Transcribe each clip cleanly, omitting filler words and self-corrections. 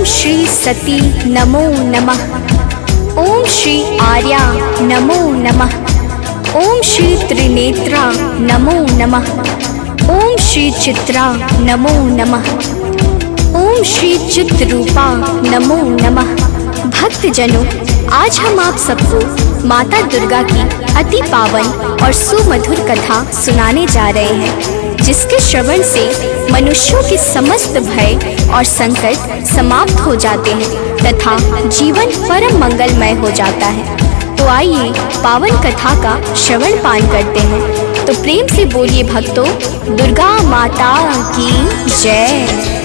ओम श्री सती नमो नमः। ओम श्री आर्या नमो नमः। ओम श्री त्रिनेत्रा नमो नमः। ओम श्री चित्रा नमो नमः। ओम श्री चित्रूपा नमो नमः। भक्तजनों, आज हम आप सबको माता दुर्गा की अति पावन और सुमधुर कथा सुनाने जा रहे हैं, जिसके श्रवण से मनुष्यों के समस्त भय और संकट समाप्त हो जाते हैं तथा जीवन परम मंगलमय हो जाता है। तो आइए पावन कथा का श्रवण पान करते हैं। तो प्रेम से बोलिए भक्तों, दुर्गा माता की जय।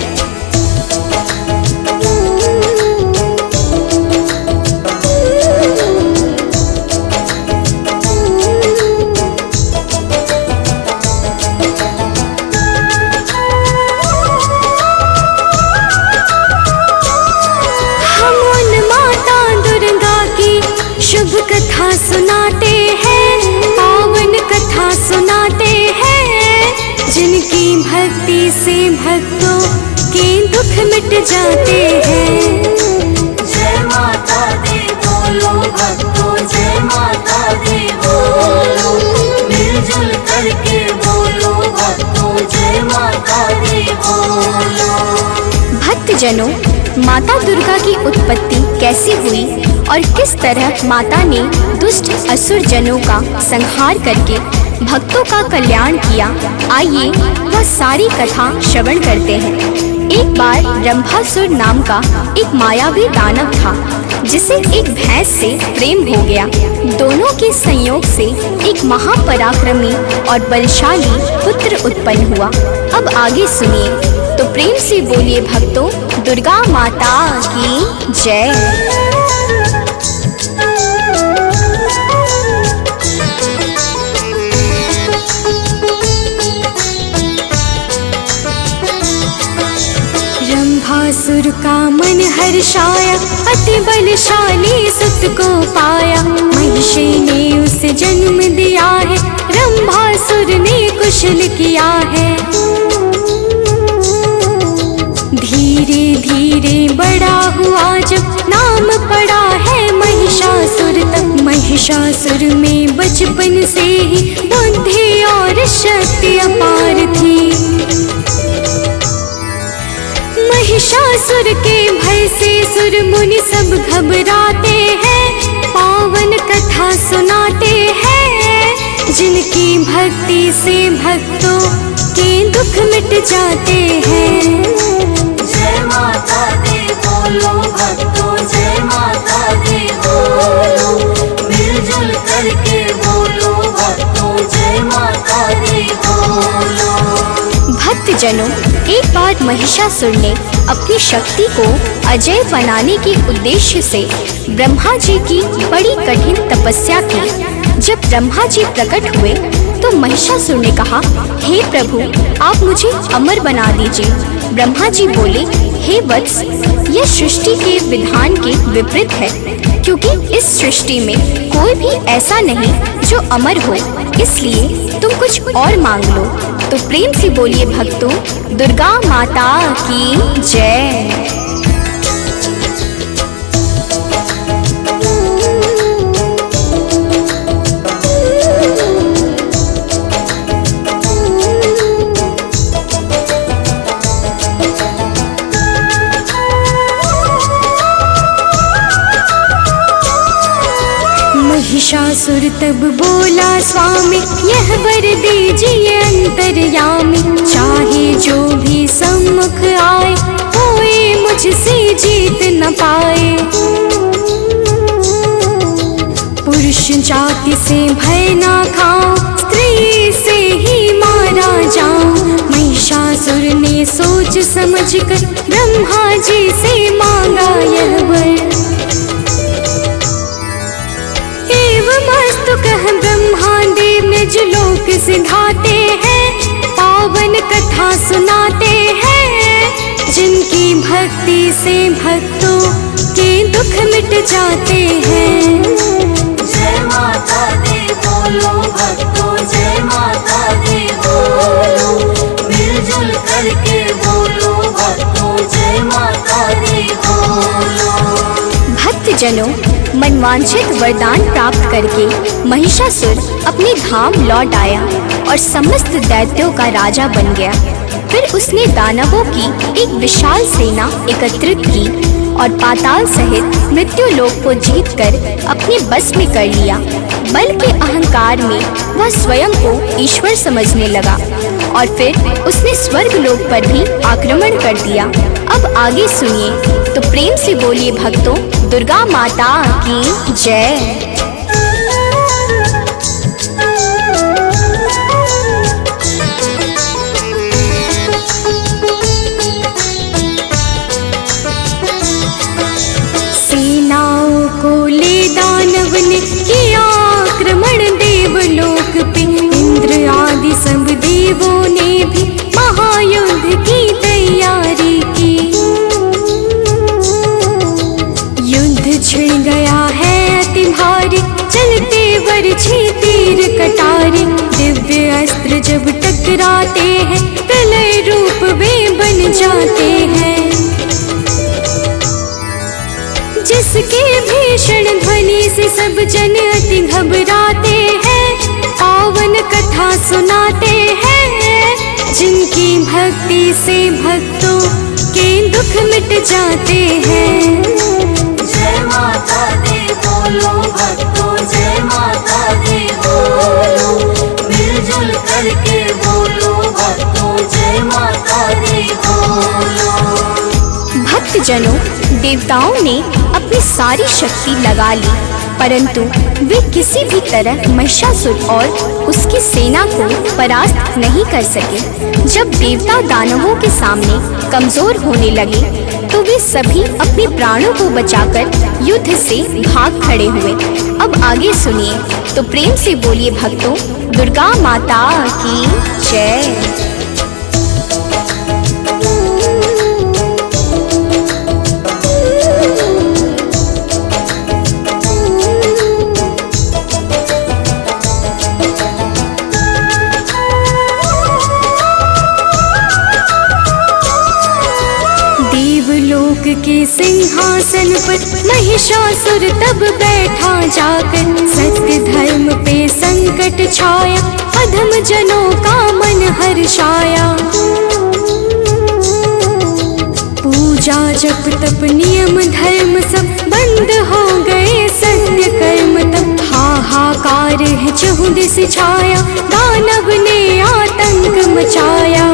कथा सुनाते हैं, पावन कथा सुनाते हैं, जिनकी भक्ति से भक्तों के दुख मिट जाते हैं। जय माता दी बोलो भक्तों, जय माता दी बोलो, मिलजुल करके बोलो भक्तों, जय माता दी बोलो। भक्तजनों, माता दुर्गा की उत्पत्ति कैसे हुई और किस तरह माता ने दुष्ट असुर जनों का संहार करके भक्तों का कल्याण किया, आइए वह सारी कथा श्रवण करते हैं। एक बार रंभासुर नाम का एक मायावी दानव था, जिसे एक भैंस से प्रेम हो गया। दोनों के संयोग से एक महापराक्रमी और बलशाली पुत्र उत्पन्न हुआ। अब आगे सुनिए। तो प्रेम से बोलिए भक्तों, दुर्गा माता की जय। रंभासुर का मन हर्षाया, अति बलशाली सुत को पाया। महिषी ने उसे जन्म दिया है, रंभासुर ने कुशल किया है। धीरे धीरे बड़ा हुआ जब नाम पड़ा है महिषासुर तब। महिषासुर में बचपन से ही बुद्धि और शक्ति अपार थी। महिषासुर के भय से सुर मुनि सब घबराते हैं, पावन कथा सुनाते हैं, जिनकी भक्ति से भक्तों के दुख मिट जाते हैं। जय माता दी बोलो भक्तों, जय माता दी बोलो, मिलजुल करके बोलो भक्तों, जय माता दी बोलो। भक्तजनों, एक बार महिषासुर ने अपनी शक्ति को अजय बनाने के उद्देश्य से ब्रह्मा जी की बड़ी कठिन तपस्या की। जब ब्रह्मा जी प्रकट हुए तो महिषासुर ने कहा, हे प्रभु, आप मुझे अमर बना दीजिए। ब्रह्मा जी बोले, हे वत्स, यह सृष्टि के विधान के विपरीत है, क्योंकि इस सृष्टि में कोई भी ऐसा नहीं जो अमर हो, इसलिए तुम कुछ और मांग लो। तो प्रेम से बोलिए भक्तों, दुर्गा माता की जय। महिषासुर तब बोला, स्वामी यह वर दीजिए अंतर्यामी। चाहे जो भी सम्मुख आए, कोई मुझसे जीत न पाए। पुरुष जाति से भय ना खाऊं, स्त्री से ही मारा जाऊं। महिषासुर ने सोच समझ कर ब्रह्मा जी से मांगा यह वर। मस्तु कह ब्रह्मांडेव निज लोक सिधाते हैं, पावन कथा सुनाते हैं, जिनकी भक्ति से भक्तों के दुख मिट जाते हैं। जय माता दी बोलो भक्तों, जय माता दी बोलो, मिलजुल करके बोलो भक्तों, जय माता दी बोलो। भक्तजनों, मनवांछित वरदान प्राप्त करके महिषासुर अपने धाम लौट आया और समस्त दैत्यों का राजा बन गया। फिर उसने दानवों की एक विशाल सेना एकत्रित की और पाताल सहित मृत्युलोक को जीतकर अपने बस में कर लिया। बल के अहंकार में वह स्वयं को ईश्वर समझने लगा और फिर उसने स्वर्गलोक पर भी आक्रमण कर दिया। अब आगे सुनिए, तो प्रेम से बोलिए भक्तों, दुर्गा माता की जय। सेनाओं को ले दानव ने किया आक्रमण देवलोक पे। इंद्र आदि सब देवों ने भी महायुद्ध की तैयारी की। युद्ध छिड़ गया है अति भारी, चलते बरछी तीर कटारे। दिव्य अस्त्र जब टकराते हैं, प्रलय रूप वे बन जाते हैं। जिसके भीषण ध्वनि से सब जन अति घबराते हैं, पावन कथा सुनाते हैं। जिनकी भक्ति से भक्तों के दुख मिट जाते हैं। जय माता दी बोलो भक्तों, जय माता दी बोलो, मिलजुल करके बोलो भक्तों, जय माता दी बोलो। भक्तजनों, देवताओं ने अपनी सारी शक्ति लगा ली, परंतु वे किसी भी तरह महिषासुर और उसकी सेना को परास्त नहीं कर सके। जब देवता दानवों के सामने कमजोर होने लगे, तो वे सभी अपने प्राणों को बचाकर युद्ध से भाग खड़े हुए। अब आगे सुनिए, तो प्रेम से बोलिए भक्तों, दुर्गा माता की जय। देवलोक के सिंहासन पर महिषासुर तब बैठा जाकर। सत्य धर्म पे संकट छाया, अधम जनों का मन हर्षाया। पूजा जप तप नियम धर्म सब बंद हो गए, सत्य कर्म तब हाहाकार है चहुदिश छाया। दानव ने आतंक मचाया,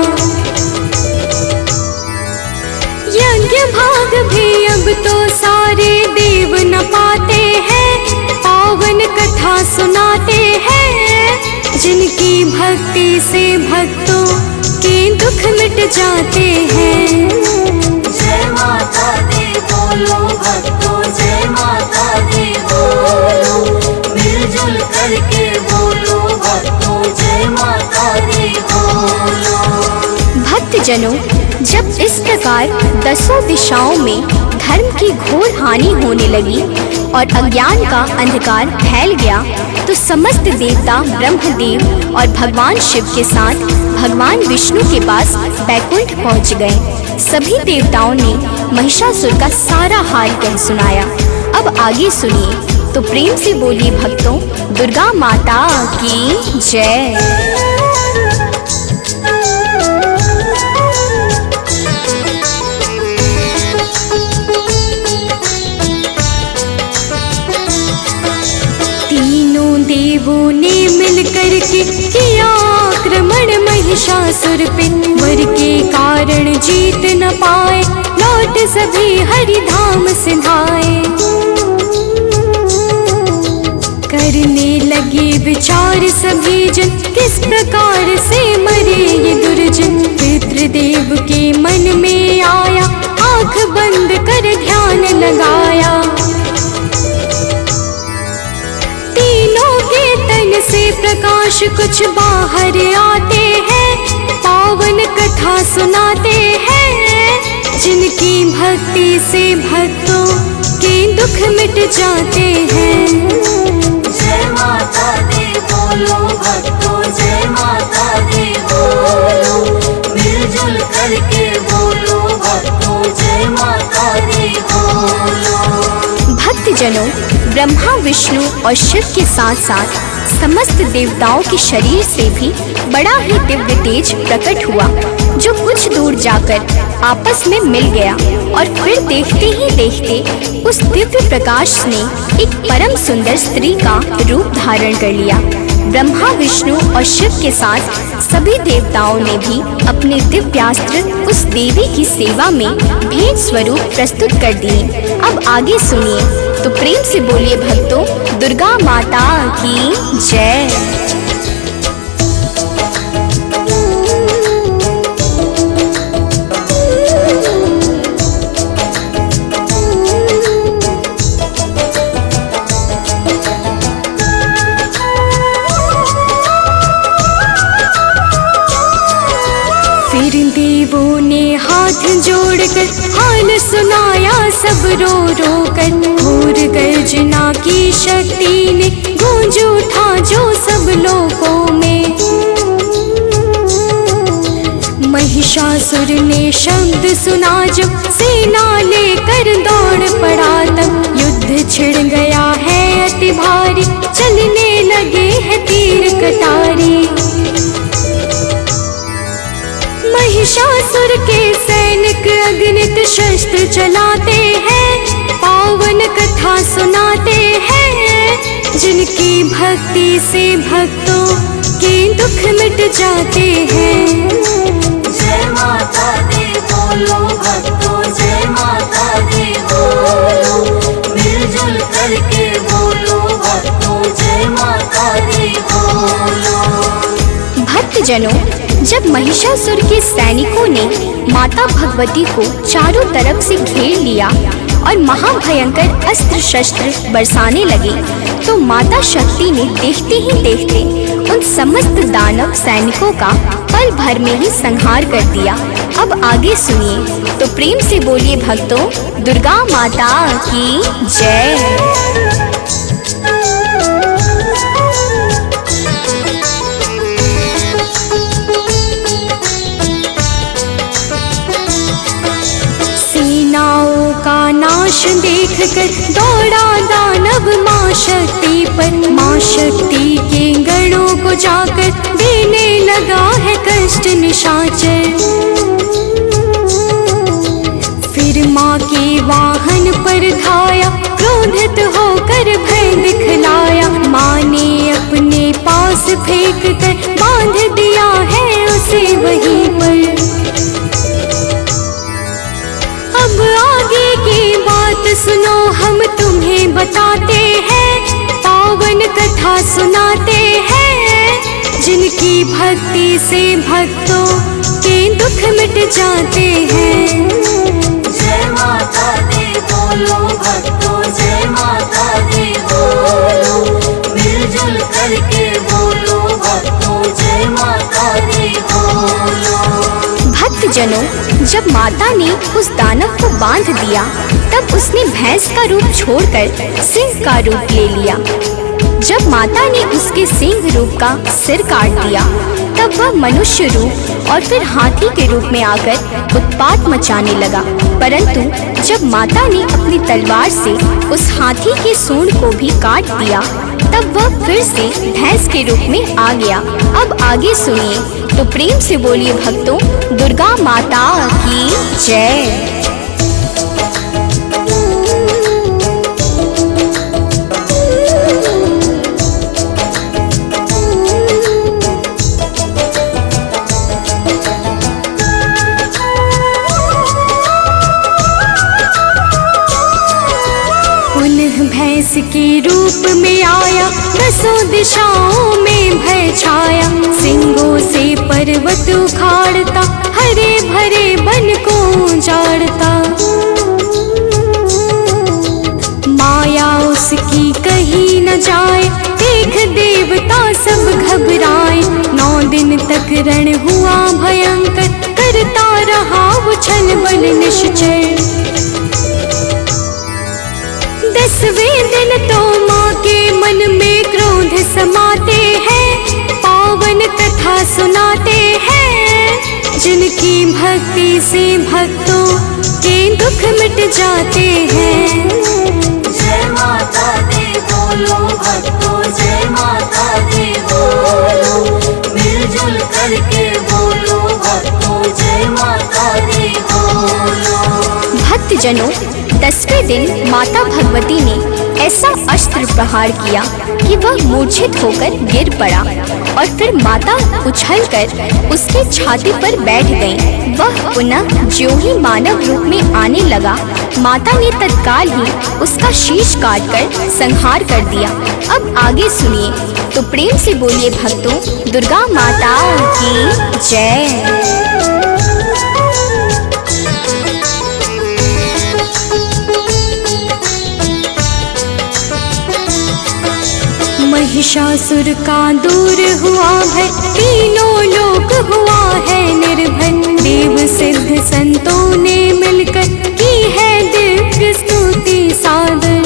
यज्ञ भाग भी अब तो सारे देव न पाते हैं। पावन कथा सुनाते हैं, जिनकी भक्ति से भक्तों के दुख मिट जाते हैं। जय माता दी बोलो भक्तों, जय माता दी बोलो, मिलजुल करके बोलो भक्तों, जय माता दी बोलो। भक्तजनों, जब इस प्रकार दसों दिशाओं में धर्म की घोर हानि होने लगी और अज्ञान का अंधकार फैल गया, तो समस्त देवता ब्रह्मदेव और भगवान शिव के साथ भगवान विष्णु के पास बैकुंठ पहुंच गए। सभी देवताओं ने महिषासुर का सारा हाल कह सुनाया। अब आगे सुनिए, तो प्रेम से बोलिए भक्तों, दुर्गा माता की जय। देवों ने मिल कर के किया आक्रमण महिषासुर पे। वर के कारण जीत न पाए, लौट सभी हरिधाम सिधाए। करने लगे विचार सभी जन, किस प्रकार से मरे ये दुर्जन। पितृदेव के मन में आया, आंख बंद कर ध्यान लगाया। से प्रकाश कुछ बाहर आते हैं, पावन कथा सुनाते हैं। जिनकी भक्ति से भक्तों के दुख मिट जाते हैं। जय माता दी बोलो भक्तों, जय माता दी बोलो, मिलजुल करके बोलो भक्तों, जय माता दी बोलो। भक्तजनों, ब्रह्मा, विष्णु और शिव के साथ साथ समस्त देवताओं के शरीर से भी बड़ा ही दिव्य तेज प्रकट हुआ, जो कुछ दूर जाकर आपस में मिल गया और फिर देखते ही देखते उस दिव्य प्रकाश ने एक परम सुंदर स्त्री का रूप धारण कर लिया। ब्रह्मा, विष्णु और शिव के साथ सभी देवताओं ने भी अपने दिव्यास्त्र उस देवी की सेवा में भेंट स्वरूप प्रस्तुत कर दिए। अब आगे सुनिए, तो प्रेम से बोलिए भक्तों, दुर्गा माता की जय। फिर देवों ने हाथ जोड़कर हाल सुनाया, सब रो रो कर घोर गर्जना की शक्ति ने गूंज उठा जो सब लोगों में। महिषासुर ने शब्द सुना जब सेना लेकर दौड़ पड़ा, तब युद्ध छिड़ गया है अति भारी, चलने लगे हैं तीर कटारी। महिषासुर के सैनिक अगणित शस्त्र चलाते हैं, पावन कथा सुनाते हैं, जिनकी भक्ति से भक्तों के दुख मिट जाते हैं। जय माता दी बोलो भक्तों, जय माता दी बोलो, मिलजुल करके बोलो भक्तों, जय माता दी बोलो। भक्तजनों, जब महिषासुर के सैनिकों ने माता भगवती को चारों तरफ से घेर लिया और महाभयंकर अस्त्र शस्त्र बरसाने लगे, तो माता शक्ति ने देखते ही देखते उन समस्त दानव सैनिकों का पल भर में ही संहार कर दिया। अब आगे सुनिए, तो प्रेम से बोलिए भक्तों, दुर्गा माता की जय। नाश देख कर दौड़ा दानव माँ शक्ति पर, माँ शक्ति के गणों को जाकर देने लगा है कष्ट निशाचर। फिर माँ के वाहन पर धाया, क्रोधित होकर भय दिखलाया, माँ ने अपने पास फेंक कर बांध दिया है उसे वहीं पर। अब आगे की बात सुनो, हम तुम्हें बताते हैं, पावन कथा सुनाते हैं, जिनकी भक्ति से भक्तों के दुख मिट जाते हैं। जय माता दी बोलो भक्तों, जय माता दी बोलो, मिलजुल करके बोलो भक्तों, जय माता दी बोलो। भक्तजनों, जब माता ने उस दानव को बांध दिया, तब उसने भैंस का रूप छोड़कर सिंह का रूप ले लिया। जब माता ने उसके सिंह रूप का सिर काट दिया, तब वह मनुष्य रूप और फिर हाथी के रूप में आकर उत्पात मचाने लगा। परंतु जब माता ने अपनी तलवार से उस हाथी के सूंड को भी काट दिया, तब वह फिर से भैंस के रूप में आ गया। अब आगे सुनिए, तो प्रेम से बोलिए भक्तों, दुर्गा माता की जय। भैंस के रूप में आया, दसों दिशाओं में भय छाया, सिंगों से पर्वत उखाड़ता, हरे भरे वन को उजाड़ता। माया उसकी कहीं न जाए, देख देवता सब घबराए, 9 दिन तक रण हुआ भयंकर, करता रहा वो छल बल निश्चय। 10वें दिन तो माँ के मन में क्रोध समाते हैं, पावन कथा सुनाते हैं, जिनकी भक्ति से भक्तों के दुख मिट जाते हैं। जय माता माता दी बोलो भक्तों जय माता दी बोलो, मिलजुल करके बोलो भक्तों जय माता दी बोलो। भक्तजनों, 10वें दिन माता भगवती ने ऐसा अस्त्र प्रहार किया कि वह मूर्छित होकर गिर पड़ा और फिर माता उछलकर उसकी छाती पर बैठ गईं। वह पुनः ज्यों ही मानव रूप में आने लगा, माता ने तत्काल ही उसका शीश काटकर संहार कर दिया। अब आगे सुनिए, तो प्रेम से बोलिए भक्तों, दुर्गा माता की जय। महिषासुर का दूर हुआ है, तीनों लोक हुआ है निर्भय। देव सिद्ध संतों ने मिलकर की है दिव्य स्तुति सादर।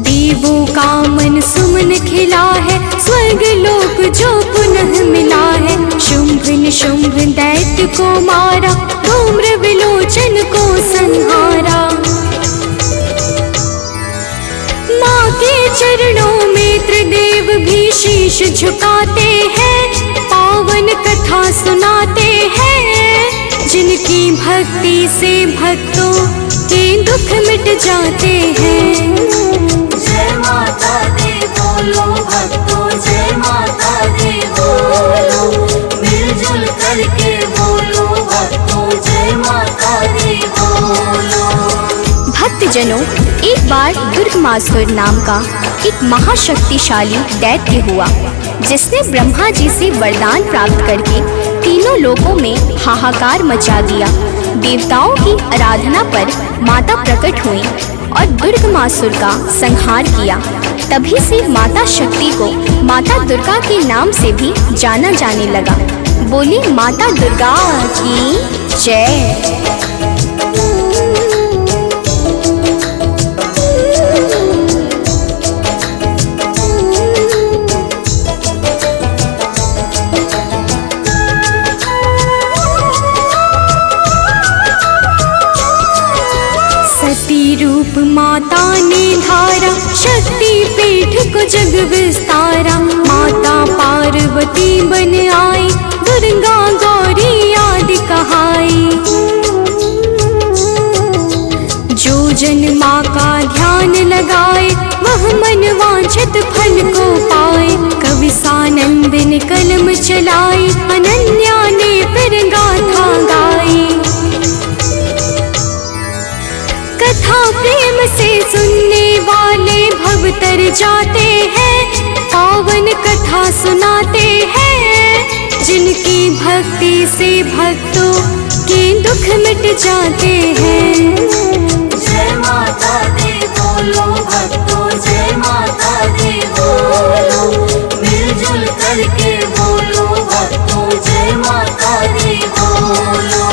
देवों का मन सुमन खिला है, स्वर्ग लोक जो पुनः मिला है। शुंभ निशुंभ दैत्य को मारा, धूम्र विलोचन को संहारा। माँ के चरणों में त्रिदेव भी शीश झुकाते हैं, पावन कथा सुनाते हैं। जिनकी भक्ति से भक्तों के दुख मिट जाते हैं। जय माता दी बोलो भक्तों जय माता दी बोलो, मिलजुल करके बोलो भक्तों जय माता दी बोलो। भक्तजनों, एक बार दुर्गमासुर नाम का एक महाशक्तिशाली दैत्य हुआ, जिसने ब्रह्मा जी से वरदान प्राप्त करके तीनों लोकों में हाहाकार मचा दिया। देवताओं की आराधना पर माता प्रकट हुई और दुर्गमासुर का संहार किया। तभी से माता शक्ति को माता दुर्गा के नाम से भी जाना जाने लगा। बोली माता दुर्गा की जय। रूप माता ने धारा, शक्ति पीठ को जग विस्तारा। माता पार्वती बन आई, दुर्गा गौरी आदि कहाई। जो जन माँ का ध्यान लगाए, वह मन वांछित फल को पाए। कवि सानंद ने कलम चलाई, अनन्या ने फिर गाथा गाई। कथा प्रेम से सुनने वाले भव तर जाते हैं, पावन कथा सुनाते हैं। जिनकी भक्ति से भक्तों के दुख मिट जाते हैं। जय माता दी बोलो भक्तों जय माता दी बोलो, मिलजुल करके बोलो भक्तों जय माता दी बोलो।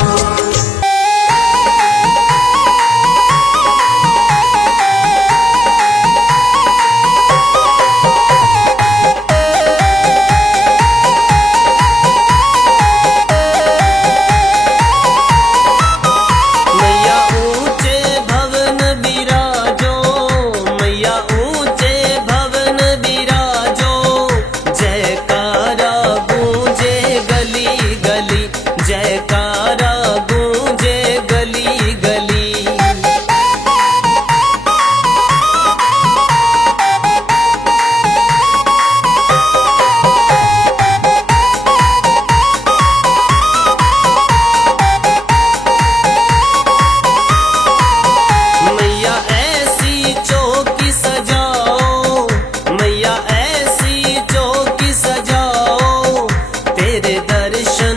दर्शन